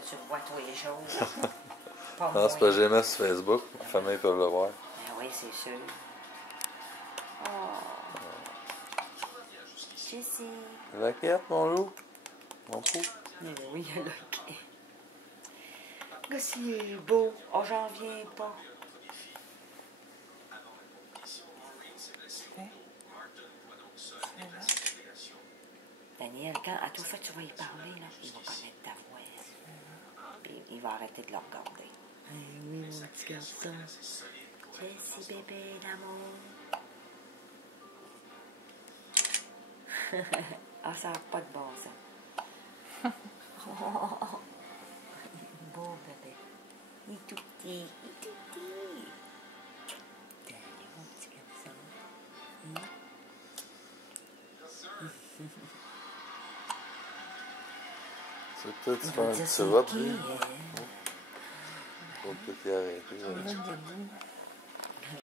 que tu le vois tous les jours. Pas Non, moi. c'est pas gênant sur Facebook. Ma famille peut le voir. Ben oui, c'est sûr. Oh. Jessie. La carte, mon loup. Mon pou. Mais oui, il y a le quai. Là, c'est beau. Oh, j'en reviens pas. Daniel, quand à tout fait tu vas y parler, là, il va connaître ta voix. Puis il va arrêter de le regarder. Oui, mon petit garçon. Jessie, bébé d'amour. Ah, ça n'a pas de bon sens. Beau bébé. Il est tout petit. Il est tout petit. Daniel, mon petit garçon. C'est peut-être Il faire doit un dire petit c'est vote, qui, lui. Faut peut-être y arrêter.